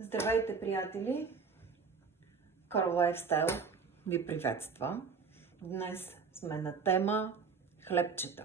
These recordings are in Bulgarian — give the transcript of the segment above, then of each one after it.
Здравейте, приятели! Coral Lifestyle ви приветства. Днес сме на тема хлебчета.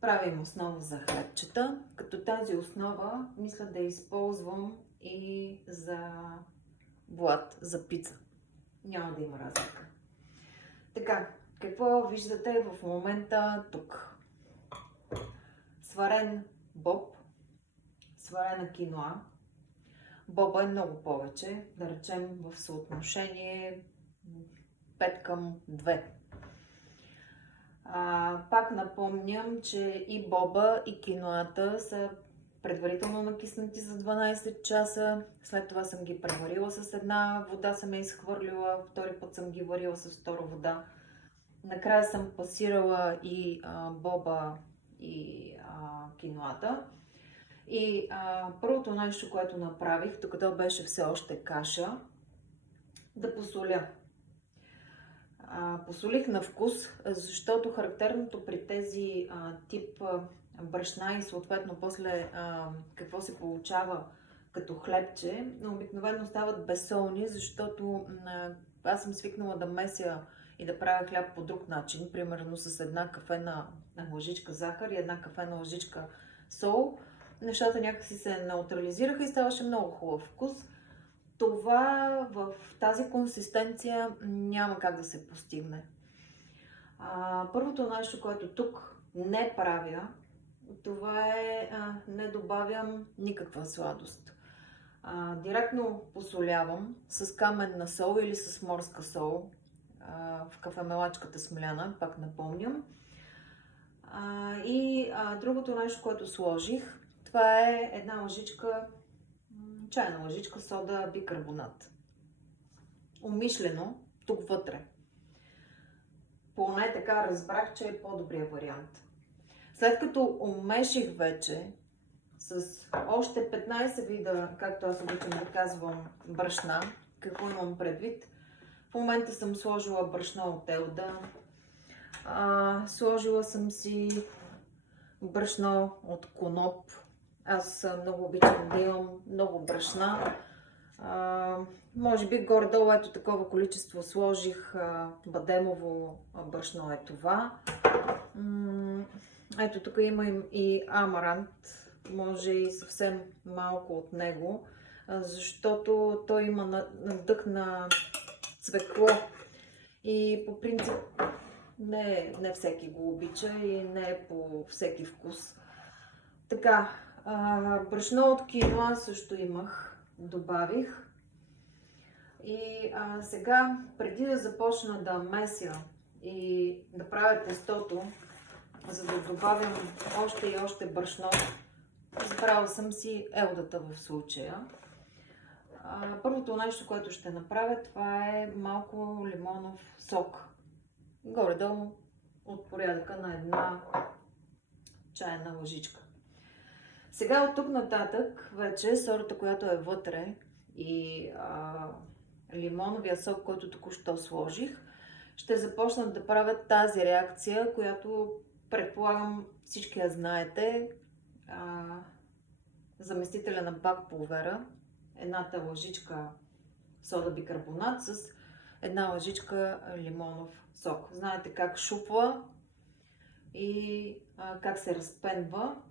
Правим основа за хлебчета, като тази основа мисля да използвам и за блат, за пица. Няма да има разлика. Така, какво виждате в момента тук? Сварен боб, сварена киноа. Боба е много повече, да речем в съотношение 5 към 2. Пак напомням, че и боба, и киноата са предварително накиснати за 12 часа. След това съм ги преварила с една вода, съм я изхвърлила, втори път съм ги варила с втора вода. Накрая съм пасирала и боба, и киноата. И първото нещо, което направих, докато беше все още каша, да посоля. Посолих на вкус, защото характерното при тези тип брашна и съответно после какво се получава като хлебче, обикновено стават безсолни, защото аз съм свикнала да меся и да правя хляб по друг начин, примерно с една кафена лъжичка захар и една кафена лъжичка сол. Нещата някакси се неутрализираха и ставаше много хубав вкус. Това в тази консистенция няма как да се постигне. Първото нещо, което тук не правя, това е не добавям никаква сладост. Директно посолявам с каменна сол или с морска сол в кафемелачката Смиляна, пак напомням. Другото нещо, което сложих, това е една лъжичка, чайна лъжичка сода бикарбонат. Умишлено тук вътре. Поне така разбрах, че е по-добрият вариант. След като умеших вече с още 15 вида, както аз обичам да казвам, брашна, какво имам предвид? В момента съм сложила брашно от Елда, сложила съм си брашно от Коноп. Аз много обичам да имам много брашна. Може би горе-долу ето такова количество сложих. Бадемово брашно е това. Ето тук има и амарант. Може и съвсем малко от него, защото той има надъх на цвекло. И по принцип не всеки го обича и не е по всеки вкус. Така, брашно от киноа също имах, добавих. И сега, преди да започна да меся и да правя тестото, за да добавям още и още брашно, избрала съм си елдата в случая. Първото нещо, което ще направя, това е малко лимонов сок. Горе-долу от порядъка на една чайна лъжичка. Сега от тук нататък вече сората, която е вътре и лимоновия сок, който току-що сложих, ще започнат да правят тази реакция, която предполагам всички я знаете. Заместителя на бак пулвера, едната лъжичка сода бикарбонат с една лъжичка лимонов сок. Знаете как шупва и как се разпенва.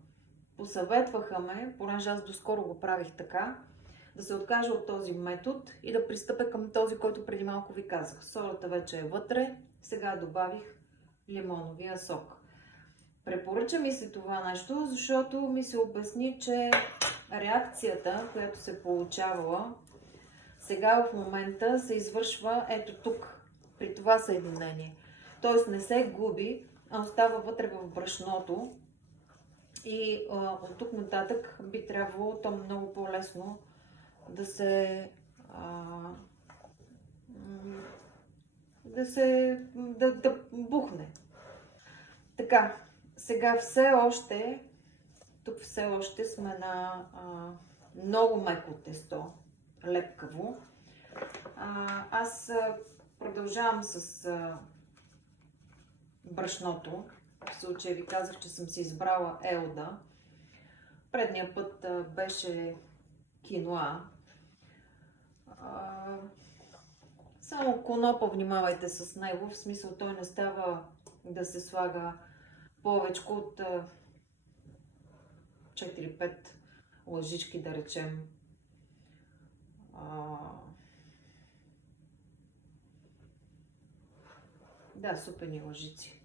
Посъветваха ме, понеже аз доскоро го правих така, да се откажа от този метод и да пристъпя към този, който преди малко ви казах. Солата вече е вътре, сега добавих лимоновия сок. Препоръча ми се това нещо, защото ми се обясни, че реакцията, която се получавала, сега в момента се извършва ето тук, при това съединение. Тоест не се губи, а остава вътре в брашното. И от тук нататък би трябвало то много по-лесно да се бухне. Така, сега тук все още сме на много меко тесто, лепкаво. Аз продължавам с брашното. В случая ви казах, че съм си избрала Елда. Предния път беше киноа. Само конопа внимавайте с него, в смисъл той не става да се слага повече от 4-5 лъжички, да речем. Да, супени лъжици.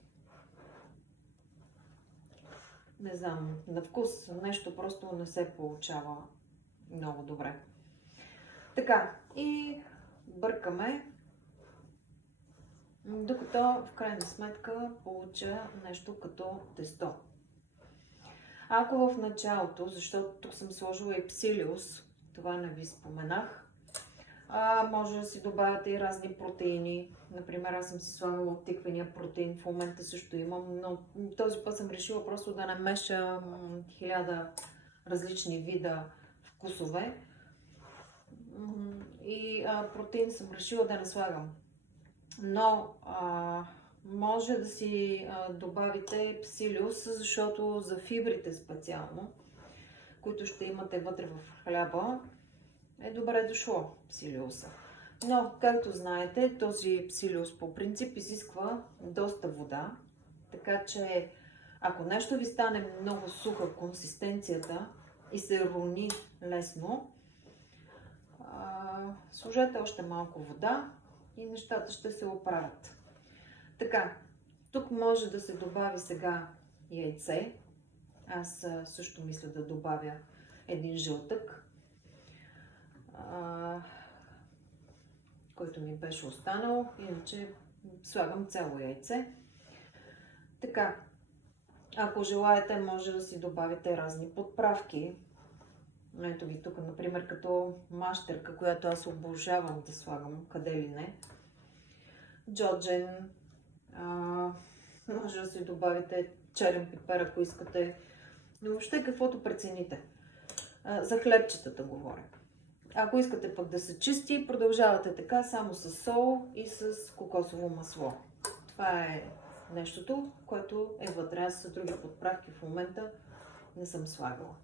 Не знам, на вкус нещо просто не се получава много добре. Така, и бъркаме, докато в крайна сметка получа нещо като тесто. Ако в началото, защото тук съм сложила и псилиус, това не ви споменах, може да си добавяте и разни протеини. Например, аз съм си слагала тиквения протеин, в момента също имам, но този път съм решила просто да не меша 1000 различни вида вкусове. И протеин съм решила да не слагам. Но може да си добавите псилиус, защото за фибрите специално, които ще имате вътре в хляба, е добре дошло псилиуса. Но, както знаете, този псилиус по принцип изисква доста вода, така че ако нещо ви стане много суха консистенцията и се рони лесно, сложете още малко вода и нещата ще се оправят. Така, тук може да се добави сега яйце. Аз също мисля да добавя един жълтък, който ми беше останал, иначе слагам цяло яйце. Така, ако желаете, може да си добавите разни подправки. Ето ви тук, например, като мащерка, която аз обожавам да слагам, къде ли не. Джоджен, може да си добавите черен пипер, ако искате, но въобще каквото прецените. За хлебчетата говоря. Ако искате пък да се чисти, продължавате така само с сол и с кокосово масло. Това е нещото, което е вътре. Аз с други подправки в момента не съм слагала.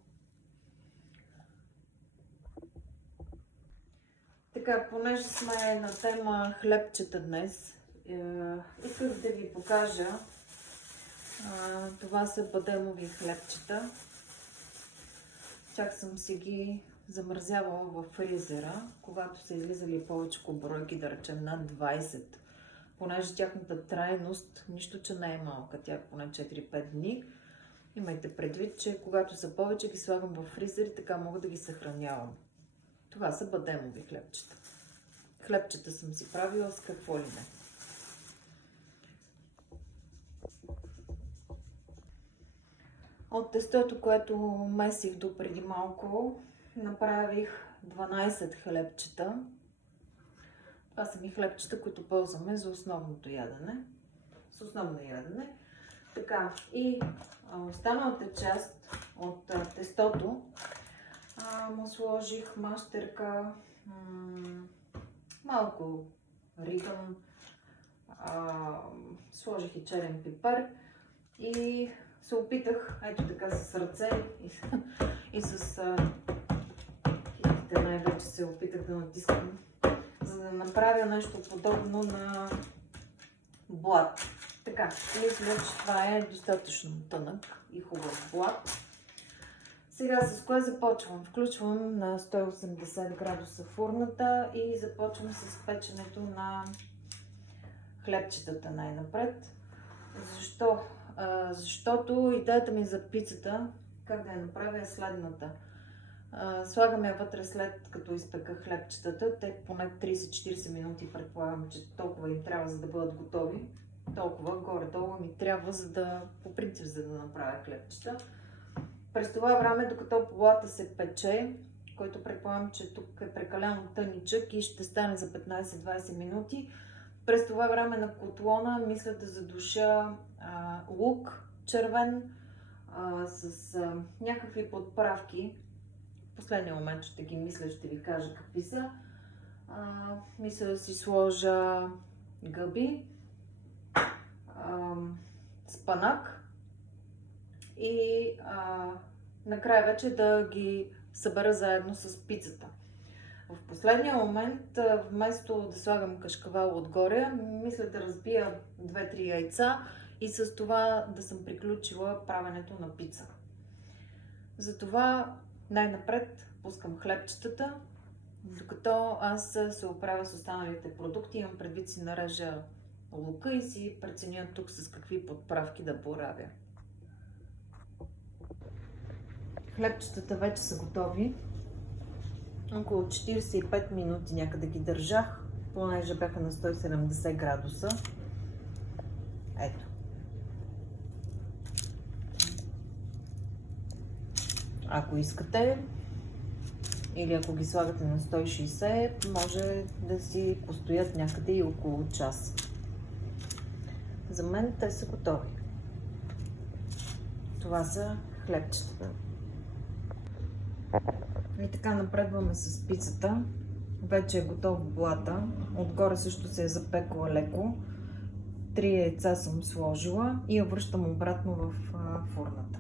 Така, понеже сме на тема хлебчета днес, исках да ви покажа. Това са бадемови хлебчета. Чак съм си ги замързявала в фризера, когато са излизали повече бройки, да речем над 20. Понеже тяхната трайност, нищо че не е малка, тя е поне 4-5 дни. Имайте предвид, че когато са повече, ги слагам в фризер и така мога да ги съхранявам. Това са бадемови хлебчета. Хлебчета съм си правила с какво ли не. От тестото, което месих до преди малко, направих 12 хлебчета. Това са ми хлебчета, които ползваме за основното ядене. С основно ядене. Така, и останалата част от тестото му сложих мащерка, малко ригъм, сложих и черен пипер и се опитах, ето така с ръце и с хитите най-вече се опитах да натискам, за да направя нещо подобно на блат. Така, мисля, че това е достатъчно тънък и хубав блат. Сега с кое започвам? Включвам на 180 градуса фурната и започвам с печенето на хлебчетата най-напред. Защо? Защото идеята ми за пицата, как да я направя, е следната. Слагам я вътре след като изпека хлебчетата. Те поне 30-40 минути предполагам, че толкова им трябва, за да бъдат готови. Толкова горе-долу ми трябва, по принцип, за да направя хлебчета. През това време, докато блата се пече, който предполагам, че тук е прекалено тъничък и ще стане за 15-20 минути, през това време на котлона мисля да задуша лук червен с някакви подправки. В последния момент ще ги мисля, ще ви кажа какви са. Мисля да си сложа гъби, спанак и накрая вече да ги събера заедно с пицата. В последния момент, вместо да слагам кашкавал отгоре, мисля да разбия 2-3 яйца и с това да съм приключила правенето на пица. Затова най-напред пускам хлебчетата, докато аз се оправя с останалите продукти. Имам предвид си нарежа лука и си преценя тук с какви подправки да боравя. Хлебчетата вече са готови. Около 45 минути някъде ги държах, понеже бяха на 170 градуса. Ето. Ако искате, или ако ги слагате на 160, може да си постоят някъде и около час. За мен те са готови. Това са хлебчетата. И така напредваме с пицата. Вече е готов блата. Отгоре също се е запекла леко. 3 яйца съм сложила и я връщам обратно в фурната.